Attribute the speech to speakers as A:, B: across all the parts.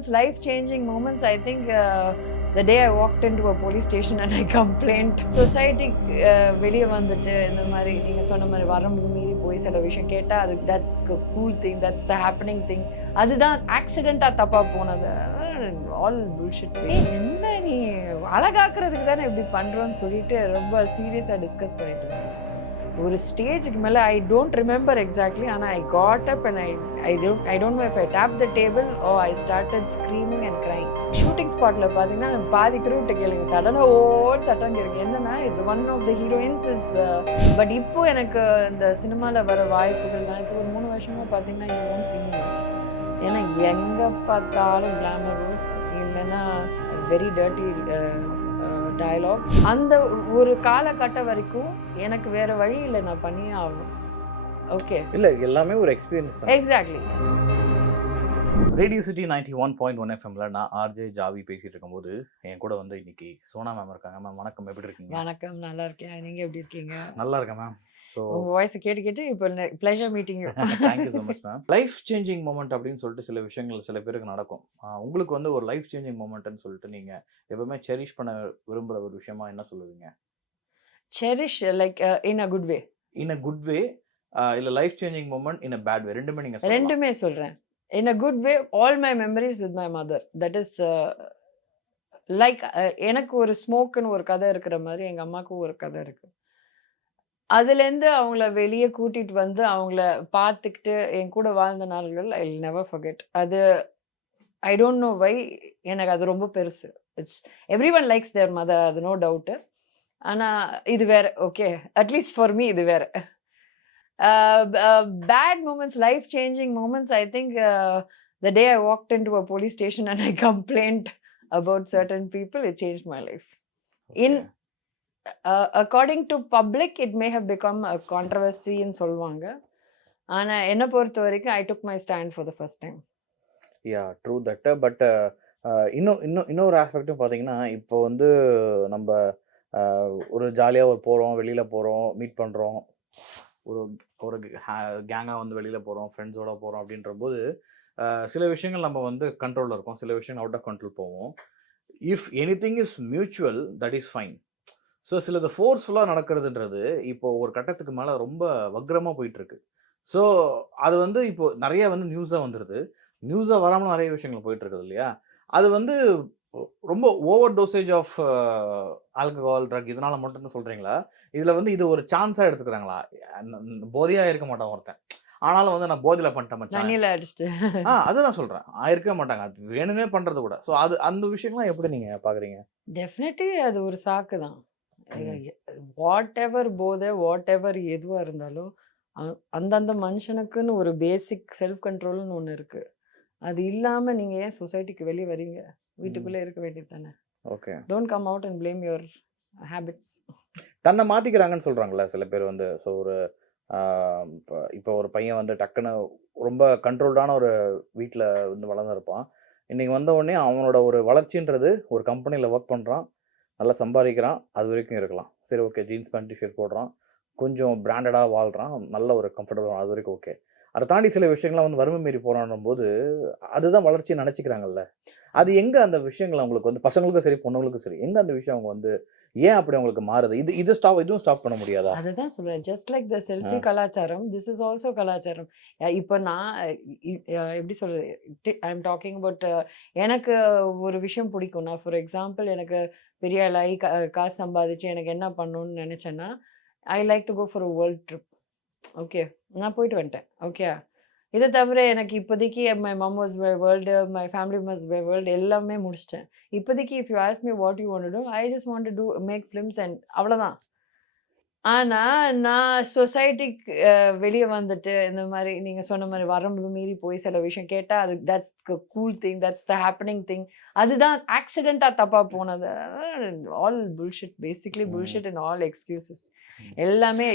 A: moments, life changing moments, I think uh, the day I walked into a police station and I complained. Society வெளியே வந்துட்டு இந்த மாதிரி நீங்கள் சொன்ன மாதிரி வரம்பு மீறி போய் சில விஷயம் கேட்டால் அது that's cool thing that's the happening thing அதுதான் ஆக்சிடெண்ட்டாக தப்பாக போனது. ஆல் புல்ஷிட் என்ன நீ அழகாக்குறதுக்கு தானே இப்படி பண்ணுறோன்னு சொல்லிட்டு ரொம்ப சீரியஸாக டிஸ்கஸ் பண்ணிட்டு இருந்தேன். ஒரு ஸ்டேஜுக்கு மேலே ஐ டோன்ட் ரிமெம்பர் எக்ஸாக்ட்லி ஆனால் I got up and I I don't I don't know if I tap the table oh I started screaming and crying shooting ஸ்பாட்டில் பார்த்தீங்கன்னா பாதி கிரூட்ட கேளுங்க. சடனாக ஓட் சட்டம் கேளுங்க. என்னன்னா இது one of the heroines is but இப்போ எனக்கு இந்த சினிமாவில் வர வாய்ப்புகள் தான் இப்போ ஒரு மூணு வருஷமாக பார்த்தீங்கன்னா யூ சிங்கிங் சிங் ஏன்னா எங்கே பார்த்தாலும் கிளாமர் ரூல்ஸ் இல்லைன்னா வெரி டர்ட்டி டயலாக் அந்த ஒரு காலகட்டம் வரைக்கும் எனக்கு வேற வழி இல்லை நான் பண்ணியே ஆகணும். ஓகே
B: இல்ல எல்லாமே ஒரு எக்ஸ்பீரியன்ஸ் தான்.
A: Exactly
B: radio city ninety one point one எஃப்எம்ல நான் ஆர்ஜே ஜாவி பேசிட்டு இருக்கும்போது என் கூட வந்து இன்னைக்கு சோனா மேம் இருக்காங்க. மேம் வணக்கம். எப்படி இருக்கீங்க?
A: வணக்கம். நல்லா இருக்கேன். நீங்க எப்படி இருக்கீங்க?
B: நல்லா இருக்கேன் மேம் ஸோ
A: உங்க வாய்ஸ் கேட்டு கேட்டு இப்போ pleasure meeting
B: thank you so much ma'am life changing moment அப்படின்னு சொல்லிட்டு சில விஷயங்கள் சில பேருக்கு நடக்கும். உங்களுக்கு வந்து ஒரு லைஃப் சேஞ்சிங் மூமெண்ட்னு சொல்லிட்டு நீங்க எப்பவுமே செரிஷ் பண்ண விரும்புற ஒரு விஷயமா என்ன சொல்லுவீங்க?
A: Cherish like in a good way
B: in a good way இல்ல life changing moment in a bad way ரெண்டுமே நீங்க சொல்லலாம்.
A: ரெண்டுமே சொல்றேன். In a good way all my memories with my mother that is like எனக்கு ஒரு ஸ்மோக்குன்னு ஒரு கதை இருக்கிற மாதிரி எங்கள் அம்மாவுக்கும் ஒரு கதை இருக்கு. அதுலேருந்து அவங்கள வெளியே கூட்டிட்டு வந்து அவங்கள பார்த்துக்கிட்டு என் கூட வாழ்ந்த நாள்கள் ஐ நெவர் ஃபர்கெட். அது ஐ டோன்ட் நோ வை எனக்கு அது ரொம்ப பெருசு. It's everyone likes their mother அது நோ டவுட்டு. ஆனால் இது வேற okay at least for me இது வேற. Bad moments life changing moments I think the day I walked into a police station and I complained about certain people, it changed my life. In uh, according to public it may have become a கான்ட்ரவர்சின்னு சொல்லுவாங்க. ஆனால் என்னை பொறுத்த வரைக்கும் I took my stand for the first time
B: yeah true that but இன்னும் இன்னும் இன்னொரு ஆஸ்பெக்ட்டும் பார்த்தீங்கன்னா இப்போ வந்து நம்ம ஒரு ஜாலியாக ஒரு போகிறோம் வெளியில் போகிறோம் மீட் பண்ணுறோம் ஒரு ஒரு கேங்காக வந்து வெளியில் போகிறோம் ஃப்ரெண்ட்ஸோட போகிறோம் அப்படின்ற போது சில விஷயங்கள் நம்ம வந்து கண்ட்ரோலில் இருக்கும். சில விஷயங்கள் அவுட் ஆஃப் கண்ட்ரோல் போவோம். If anything is mutual that is fine so சிலது ஃபோர்ஸ்ஃபுல்லாக நடக்கிறதுன்றது இப்போ ஒரு கட்டத்துக்கு மேலே ரொம்ப வக்ரமாக போயிட்டு இருக்கு ஸோ அது வந்து இப்போ நிறைய வந்து நியூஸாக வந்துடுது நியூஸாக வராமல் நிறைய விஷயங்கள் போயிட்டு இருக்குது இல்லையா? அது வந்து ரொம்ப over dosage of alcohol drug இதனால மட்டும்தான் சொல்றீங்களா? இதுல வந்து இது ஒரு சான்ஸா எடுத்துக்கிறாங்களா? போதையா இருக்க மாட்டான் ஒருத்தன். ஆனாலும் வந்து நான் போதையில பண்ணிட்டேன் மச்சான். ஆ அதுதான் சொல்றேன். ஆயிருக்கவே மாட்டாங்க. அது வேணுமே பண்றது கூட. ஸோ அது அந்த விஷயம்லாம் எப்படி நீங்க பாக்குறீங்க?
A: டெஃபினெட்லி அது ஒரு சாக்கு தான். வாட் எவர் போதை வாட் எவர் எதுவாக இருந்தாலும் அந்தந்த மனுஷனுக்குன்னு ஒரு பேசிக் செல்ஃப் கண்ட்ரோல்னு ஒன்று இருக்கு. அது இல்லாமல் நீங்கள் ஏன் சொசைட்டிக்கு வெளியே வரீங்க வீட்டுக்குள்ளே இருக்க வேண்டியது தானே.
B: Okay.
A: Don't come out and blame your habits
B: தன்னை மாத்திக்கிறாங்கன்னு சொல்றாங்கல்ல சில பேர் வந்து. ஸோ ஒரு இப்போ இப்போ ஒரு பையன் வந்து டக்குன்னு ரொம்ப கண்ட்ரோல்டான ஒரு வீட்டில் வந்து வளர்ந்துருப்பான். இன்னைக்கு வந்த உடனே அவனோட ஒரு வளர்ச்சின்றது ஒரு கம்பெனியில் ஒர்க் பண்ணுறான் நல்லா சம்பாதிக்கிறான் அது வரைக்கும் இருக்கலாம். சரி ஓகே ஜீன்ஸ் பேண்ட் டிஷர்ட் போடுறான். கொஞ்சம் பிராண்டடாக வாழ்கிறான் நல்ல ஒரு கம்ஃபர்டபுள் அது வரைக்கும் ஓகே அதை தாண்டி சில விஷயங்கள்லாம் வந்து வறுமை மீறி போகிறான் போது அதுதான் வளர்ச்சியை நினச்சிக்கிறாங்கல்ல. அது எங்கே அந்த விஷயங்கள் அவங்களுக்கு வந்து பசங்களுக்கும் சரி பொண்ணுங்களுக்கும் சரி எங்கே அந்த விஷயம் அவங்க வந்து ஏன் அப்படி அவங்களுக்கு மாறுது? இது இது ஸ்டாப் இதுவும் ஸ்டாப் பண்ண முடியாதா?
A: அதுதான் சொல்றேன். Just like the selfie. கலாச்சாரம் திஸ் இஸ் ஆல்சோ கலாச்சாரம். இப்போ நான் எப்படி சொல்றது? ஐ எம் டாக்கிங் அபவுட் எனக்கு ஒரு விஷயம் பிடிக்கும். நான் ஃபார் எக்ஸாம்பிள் எனக்கு பெரிய ஆளாகி கா காசு சம்பாதிச்சு எனக்கு என்ன பண்ணணும்னு நினச்சேன்னா I like to go for a world trip okay நான் போயிட்டு வந்துட்டேன். ஓகே இதை தவிர எனக்கு இப்போதைக்கு my mum was my world my family was my world எல்லாமே முடிச்சிட்டேன். இப்போதைக்கு if you ask me what you want to I just want to make films and அவ்வளோதான் ஆனால் நான் சொசைட்டிக்கு வெளியே வந்துட்டு இந்த மாதிரி நீங்கள் சொன்ன மாதிரி வரம்பு மீறி போய் சில விஷயம் கேட்டால் அது that's cool thing that's the happening thing அதுதான் ஆக்சிடெண்ட்டாக தப்பாக போனது. All bullshit basically. Bullshit and all excuses. எல்லாமே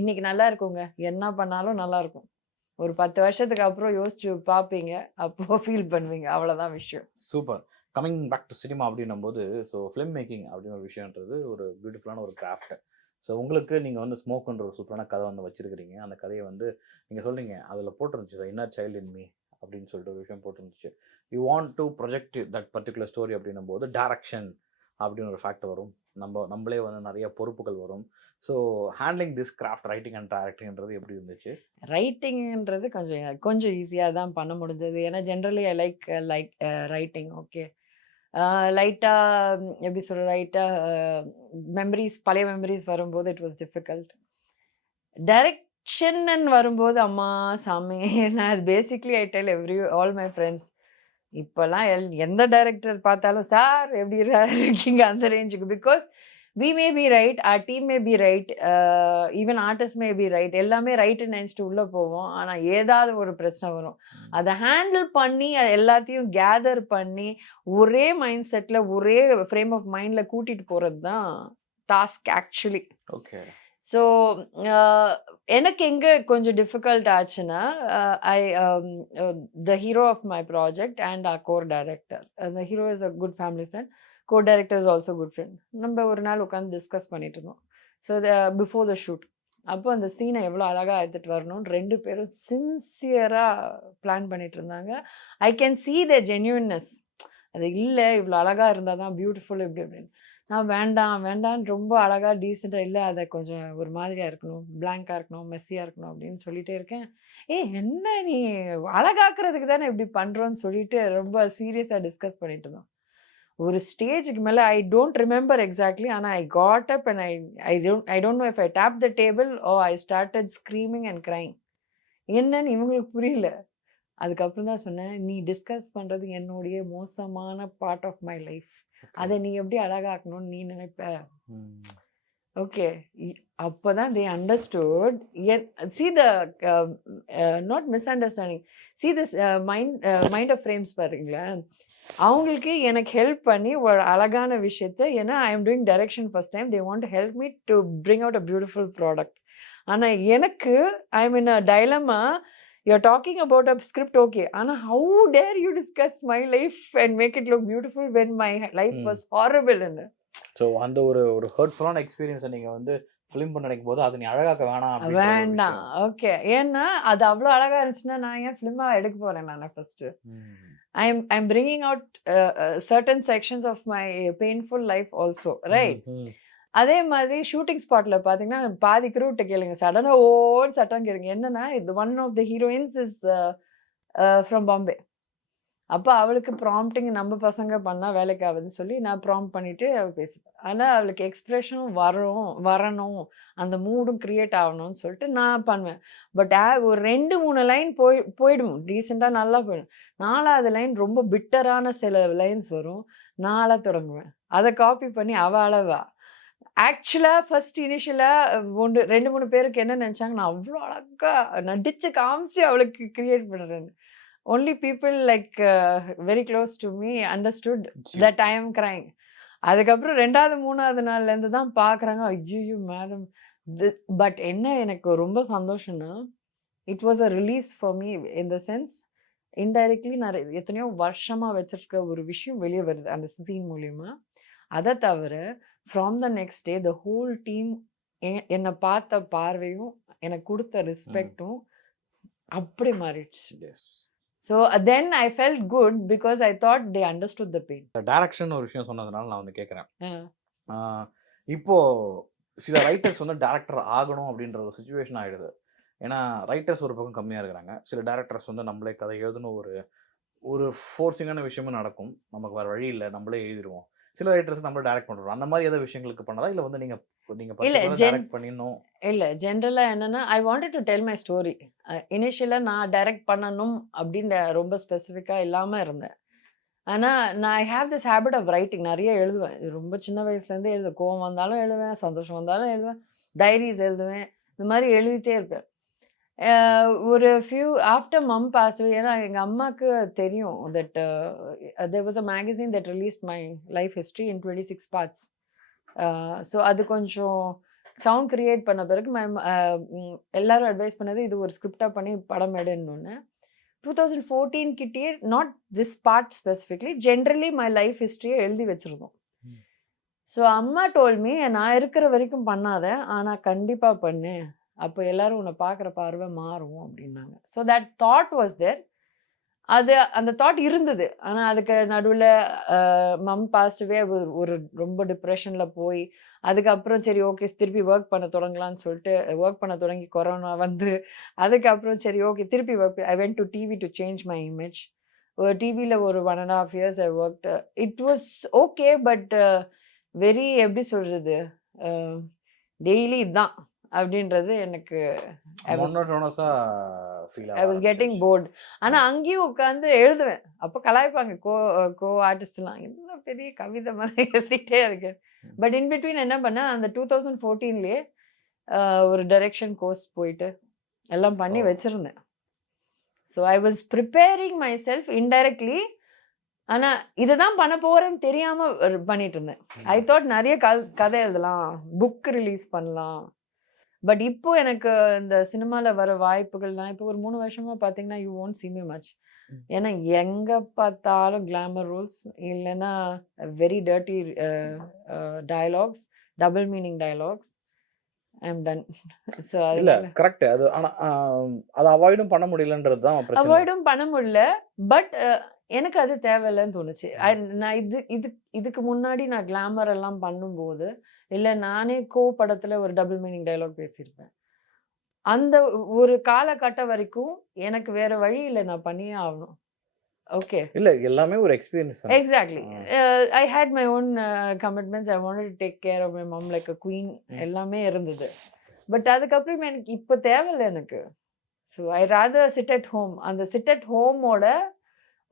A: இன்னைக்கு நல்லா இருக்குங்க. என்ன பண்ணாலும் நல்லா இருக்கும். ஒரு பத்து வருஷத்துக்கு அப்புறம் யோசிச்சு பார்ப்பீங்க அப்போ ஃபீல் பண்ணுவீங்க. அவ்வளோதான் விஷயம்.
B: Super coming back to cinema அப்படின்னும் போது ஸோ ஃபிலிம் மேக்கிங் அப்படின்னு ஒரு விஷயன்றது ஒரு பியூட்டிஃபுல்லான ஒரு கிராஃப்ட் ஸோ உங்களுக்கு நீங்கள் வந்து ஸ்மோக்குன்ற ஒரு சூப்பரான கதை வந்து வச்சுருக்கிறீங்க. அந்த கதையை வந்து நீங்கள் சொல்றீங்க அதில் போட்டிருந்துச்சு இன்னர் சைல்டு இன் மீ அப்படின்னு சொல்லிட்டு ஒரு விஷயம் போட்டிருந்துச்சு. You want to project that particular story அப்படின்னும் போது டேரக்ஷன் அப்படின்னு ஒரு ஃபேக்ட் வரும். நம்ம நம்மளே வந்து நிறைய பொறுப்புகள் வரும். So handling this craft writing and டேரக்டிங்கிறது எப்படி இருந்துச்சு?
A: ரைட்டிங்ன்றது கொஞ்சம் கொஞ்சம் ஈஸியாக தான் பண்ண முடிஞ்சது. ஏன்னா generally I like like writing okay லைட்டாக எப்படி சொல்ற லைட்டாக மெமரிஸ் uh, பழைய மெமரிஸ் வரும்போது இட் வாஸ் டிஃபிகல்ட் டைரக்ஷன் வரும்போது அம்மா சாமி நான் அது basically I tell every all my friends இப்போல்லாம் எல் எந்த டைரக்டர் பார்த்தாலும் சார் எப்படி இருக்கீங்க அந்த ரேஞ்சுக்கு because we may be right our team may be right even artist may be right எல்லாமே ரைட்டு நினச்சிட்டு உள்ளே போவோம். ஆனால் ஏதாவது ஒரு பிரச்சனை வரும். அதை ஹேண்டில் பண்ணி அது எல்லாத்தையும் கேதர் பண்ணி ஒரே மைண்ட் செட்டில் ஒரே ஃப்ரேம் ஆஃப் மைண்டில் கூட்டிகிட்டு போகிறது தான் task actually
B: okay
A: so uh, எனக்கு எங்கே கொஞ்சம் டிஃபிகல்ட் ஆச்சுன்னா I the hero of my project and ah core director the hero is a good family friend co director is also good friend நம்ம ஒரு நாள் உட்காந்து டிஸ்கஸ் பண்ணிட்டு இருந்தோம். So the before the shoot அப்போ அந்த சீனை எவ்வளோ அழகாக எடுத்துகிட்டு வரணும்னு ரெண்டு பேரும் சின்சியராக பிளான் பண்ணிட்டு இருந்தாங்க. I can see the genuineness அது இல்லை இவ்வளோ அழகாக இருந்தால் தான் பியூட்டிஃபுல் இப்படி அப்படின்னு நான் வேண்டாம் வேண்டான்னு ரொம்ப அழகாக டீசெண்டாக இல்லை அதை கொஞ்சம் ஒரு மாதிரியாக இருக்கணும் பிளாங்காக இருக்கணும் மெஸ்ஸியாக இருக்கணும் அப்படின்னு சொல்லிகிட்டே இருக்கேன். ஏ என்ன நீ அழகாக்குறதுக்கு தானே இப்படி பண்ணுறோன்னு சொல்லிட்டு ரொம்ப சீரியஸாக டிஸ்கஸ் பண்ணிட்டு இருந்தோம். ஒரு ஸ்டேஜுக்கு மேலே ஐ டோன்ட் ரிமெம்பர் எக்ஸாக்ட்லி ஆனால் I got up and I I don't I don't know if I tap the table oh I started screaming and crying. என்னன்னு இவங்களுக்கு புரியல. அதுக்கப்புறம் தான் சொன்னேன் நீ டிஸ்கஸ் பண்ணுறது என்னுடைய மோசமான பார்ட் ஆஃப் மை லைஃப். அதை நீ எப்படி அழகாக்கணும்னு நீ நினைப்ப? ஓகே. அப்போ தான் they understood see the not misunderstanding see this mind mind of frames பாருங்களேன். அவங்களுக்கு எனக்கு ஹெல்ப் பண்ணி ஒரு அழகான விஷயத்த ஏன்னா I am doing direction first time they want help me to bring out a beautiful product ஆனால் எனக்கு I a dilemma you're talking about a script okay ஆனால் how dare you discuss my life and make it look beautiful when my life. Was ஹாரபிள்னு
B: so அந்த ஒரு ஒரு ஹர்ட்ஃபுல்லான எக்ஸ்பீரியன்ஸை நீங்கள் வந்து film பண்ண நினைக்கும் போது அதை நீ அழகாக்க வேணாம்
A: வேண்டாம். ஓகே ஏன்னா அது அவ்வளோ அழகா இருந்துச்சுன்னா நான் ஏன் ஃபிலிமாக எடுக்க போறேன் நான் first
B: hmm.
A: I am I am bringing out certain sections of my painful life also right. அதே மாதிரி ஷூட்டிங் ஸ்பாட்டில் பார்த்தீங்கன்னா பாதி க்ரூட்டை கேளுங்க. சடனாக ஓன்னு சட்டம் கேளுங்க. என்னன்னா இது one of the heroines is from Bombay அப்போ அவளுக்கு ப்ராம்ப்டிங் நம்ம பசங்க பண்ணால் வேலைக்கு ஆகுதுன்னு சொல்லி நான் ப்ராம்ப்ட் பண்ணிட்டு அவள் பேசிப்பேன் ஆனால் அவளுக்கு எக்ஸ்ப்ரெஷனும் வரும் வரணும். அந்த மூடும் க்ரியேட் ஆகணும்னு சொல்லிட்டு நான் பண்ணுவேன். பட் ஒரு ரெண்டு மூணு லைன் போய் போயிடும் டீசெண்டாக நல்லா போயிடும். நாலாவது லைன் ரொம்ப பிட்டரான சில லைன்ஸ் வரும். நாளாக தொடங்குவேன். அதை காப்பி பண்ணி அவ அளவா. ஆக்சுவலாக ஃபர்ஸ்ட் இனிஷியலாக ஒன்று ரெண்டு மூணு பேருக்கு என்ன நினச்சாங்க நான் அவ்வளோ அழகாக நடிச்சு காமிச்சு அவளுக்கு கிரியேட் பண்ணுறேன்னு only people like very close to me understood that I am crying அதுக்கப்புறம் ரெண்டாவது மூணாவது நாள்லேருந்து தான் பார்க்குறாங்க ஐயோ மேடம் பட் என்ன எனக்கு ரொம்ப சந்தோஷம்னா it was a release for me in the sense indirectly நான் எத்தனையோ வருஷமாக வச்சிருக்க ஒரு விஷயம் வெளியே வருது அந்த சீன் மூலியமா. அதை தவிர from the next day the whole team என்னை பார்த்த பார்வையும் எனக்கு கொடுத்த ரெஸ்பெக்டும் அப்படி மாறிடுச்சு. So then I felt good because I thought they understood the pain
B: direction ஒரு விஷயம் சொன்னதுனால நான் வந்து கேட்குறேன். இப்போ சில ரைட்டர்ஸ் வந்து டேரக்டர் ஆகணும் அப்படின்ற ஒரு சுச்சுவேஷன் ஆயிடுது. ஏன்னா ரைட்டர்ஸ் ஒரு பக்கம் கம்மியாக இருக்கிறாங்க. சில டேரக்டர்ஸ் வந்து நம்மளே கதை எழுதணும் ஒரு ஒரு ஃபோர்ஸிங்கான விஷயமும் நடக்கும். நமக்கு வேறு வழி இல்லை. நம்மளே எழுதிடுவோம். சில ரைட்டர்ஸ் நம்ம டைரக்ட் பண்ணுறோம் அந்த மாதிரி ஏதாவது விஷயங்களுக்கு பண்ணதா? இல்லை வந்து நீங்கள் நீங்கள்
A: இல்ல,
B: டைரக்ட் பண்ணிடணும்?
A: இல்லை ஜென்ரலாக என்னன்னா I wanted to tell my story இனிஷியலாக நான் டைரக்ட் பண்ணணும் அப்படின்னு ரொம்ப ஸ்பெசிஃபிக்காக இல்லாமல் இருந்தேன். ஆனால் நான் I have this habit of writing நிறைய எழுதுவேன். ரொம்ப சின்ன வயசுலேருந்தே எழுதுவேன். கோவம் வந்தாலும் எழுதுவேன் சந்தோஷம் வந்தாலும் எழுதுவேன். டைரிஸ் எழுதுவேன். இந்த மாதிரி எழுதிட்டே இருப்பேன். ஒரு ஃபியூ ஆஃப்டர் மம் பாஸ்ட் ஏன்னா எங்கள் அம்மாவுக்கு தெரியும் that there was a magazine that release my life history in twenty six parts so அது கொஞ்சம் சவுண்ட் கிரியேட் பண்ண பிறகு மை எல்லாரும் அட்வைஸ் பண்ணது இது ஒரு ஸ்கிரிப்டாக பண்ணி படம் எடுன்னு. டூ தௌசண்ட் ஃபோர்டீன் கிட்டே not this part specifically generally my life ஹிஸ்ட்ரியை எழுதி வச்சுருந்தோம்.
B: ம்.
A: ஸோ அம்மா டோல்மி நான் இருக்கிற வரைக்கும் பண்ணாத ஆனால் கண்டிப்பாக பண்ணு. அப்போ எல்லாரும் உன்னை பார்க்குற பார்வை மாறும் அப்படின்னாங்க. So that thought was there அது அந்த தாட் இருந்தது. ஆனால் அதுக்கு நடுவில் மம் பாஸ்டவே ஒரு ரொம்ப டிப்ரெஷனில் போய் அதுக்கப்புறம் சரி ஓகே திருப்பி ஒர்க் பண்ண தொடங்கலான்னு சொல்லிட்டு ஒர்க் பண்ண தொடங்கி கொரோனா வந்து அதுக்கப்புறம் சரி ஓகே திருப்பி work I went to TV to change my image ஒரு டிவியில் ஒரு one and half years I work it was okay but very எப்படி சொல்கிறது டெய்லி இதுதான் அப்படின்றது எனக்கு ஐ வாஸ் கெட்டிங் போர்ட் ஆனா அங்கேயும் உட்காந்து எழுதுவேன். அப்போ கலாய்ப்பாங்க கோ கோ ஆர்டிஸ்ட்லாம் என்ன பெரிய கவிதை மாதிரி எழுதிட்டே இருக்கேன் பட் இன் பிட்வீன் என்ன பண்ணேன் அந்த டூ தௌசண்ட் ஃபோர்டீன்லேயே ஒரு டைரெக்ஷன் கோர்ஸ் போயிட்டு எல்லாம் பண்ணி. வச்சிருந்தேன். So I was preparing myself indirectly ஆனா இதுதான் பண்ண போறேன்னு தெரியாம ஒரு பண்ணிட்டு இருந்தேன். ஐ தாட் நிறைய க கதை எழுதலாம் புக் ரிலீஸ் பண்ணலாம். பட் இப்போ எனக்கு இந்த சினிமாவில் வர வாய்ப்புகள்லாம் இப்போ ஒரு மூணு வருஷமா பார்த்தீங்கன்னா you won't see me much
B: hmm.
A: ஏன்னா எங்க பார்த்தாலும் கிளாமர் ரோல்ஸ் இல்லைன்னா very dirty dialogues double meaning dialogues I am done so
B: இல்ல கரெக்ட் அது ஆனா அதை அவாய்டும் பண்ண முடியலன்றது தான்
A: அவாய்டும் பண்ண முடியல பட் எனக்கு அது தேவையில்லைன்னு தோணுச்சு. நான் இது இது இதுக்கு முன்னாடி நான் கிளாமர் எல்லாம் பண்ணும்போது இல்லை நானே கோ படத்தில் ஒரு டபுள் மீனிங் டயலாக் பேசியிருப்பேன். அந்த ஒரு காலகட்டம் வரைக்கும் எனக்கு வேற வழி இல்லை நான் பண்ணியே ஆகணும். ஓகே
B: இல்ல எல்லாமே ஒரு experience
A: exactly I had my own commitments I want take care of my mum like a queen
B: Mm.
A: எல்லாமே இருந்தது. பட் அதுக்கப்புறம் எனக்கு இப்போ தேவையில்லை எனக்கு. So I rather sit at home அந்த சிட் அட் ஹோமோட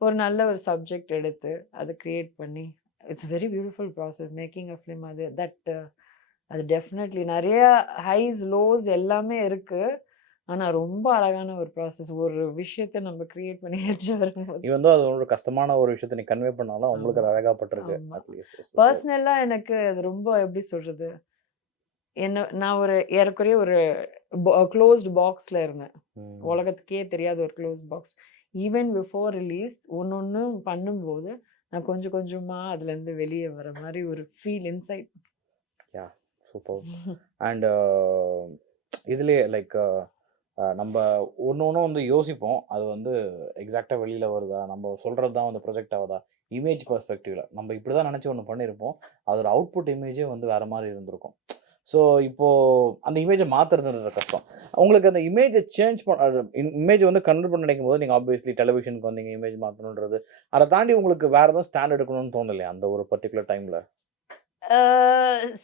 A: ஒரு நல்ல ஒரு சப்ஜெக்ட் எடுத்து அதை க்ரியேட் பண்ணி it's very beautiful process making a film அது தட் அது டெஃபினெட்லி நிறைய ஹைஸ் லோஸ் எல்லாமே இருக்குது ஆனால் ரொம்ப அழகான ஒரு ப்ராசஸ் ஒரு விஷயத்தை நம்ம க்ரியேட் பண்ணி எடுத்து வரும்போது.
B: தான் அது ஒரு கஷ்டமான ஒரு விஷயத்தை நீ கன்வே பண்ணாலும் உங்களுக்கு அது அழகா பட்டிருக்கு
A: ஆமா.
B: at least. So,
A: பர்சனலாக எனக்கு அது ரொம்ப எப்படி சொல்கிறது என்ன நான் ஒரு ஏறக்குறைய ஒரு க்ளோஸ்ட் பாக்ஸில் இருந்தேன். உலகத்துக்கே தெரியாத ஒரு close box even before release ஒன்று ஒன்று பண்ணும்போது நான் கொஞ்சம் கொஞ்சமாக அதுலேருந்து வெளியே வர மாதிரி ஒரு ஃபீல் இன்சைட்
B: சூப்பர் அண்ட் இதுலேயே லைக் நம்ம ஒன்று ஒன்றும் வந்து யோசிப்போம். அது வந்து எக்ஸாக்டாக வெளியில் வருதா? நம்ம சொல்கிறது தான் வந்து ப்ரொஜெக்ட் ஆகுதா? இமேஜ் பர்ஸ்பெக்டிவில் நம்ம இப்படி தான் நினச்சி ஒன்று பண்ணியிருப்போம் அதோட அவுட்புட் இமேஜே வந்து வேறு மாதிரி இருந்திருக்கும். ஸோ இப்போது அந்த இமேஜை மாற்றுறதுன்றது கஷ்டம். உங்களுக்கு அந்த இமேஜை சேஞ்ச் பண்ண இமேஜ் வந்து கன்வெர்ட் பண்ண நினைக்கும் போது நீங்கள் ஆப்வியஸ்லி டெலிவிஷனுக்கு வந்து நீங்கள் இமேஜ் மாற்றணுன்றது அதை தாண்டி உங்களுக்கு வேறு எதுவும் ஸ்டாண்ட் எடுக்கணும்னு தோணலையா அந்த ஒரு பர்டிகுலர் டைமில்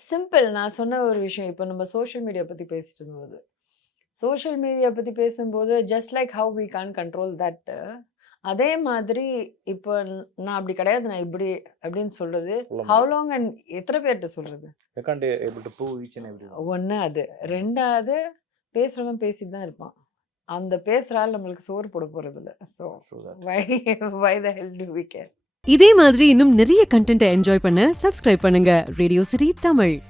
A: சிம்பிள் நான் சொன்ன ஒரு விஷயம். இப்போ நம்ம சோஷியல் மீடியா பற்றி பேசிட்டு இருந்தபோது. சோஷியல் மீடியா பற்றி பேசும்போது just like how we can control that அதே மாதிரி இப்போ நான் அப்படி கிடையாது. நான் இப்படி அப்படின்னு சொல்றது. ஹவு லாங் அண்ட் எத்தனை பேர்கிட்ட சொல்றது? ஒன்று அது. ரெண்டாவது பேசுகிறவன் பேசிட்டு தான் இருப்பான். அந்த பேசுகிற ஆள் நம்மளுக்கு சோறு போட போகிறது இல்லை so why why the hell do we care
C: இதே மாதிரி இன்னும் நிறைய கண்டென்ட்டை என்ஜாய் பண்ண சப்ஸ்கிரைப் பண்ணுங்க. Radio city Tamil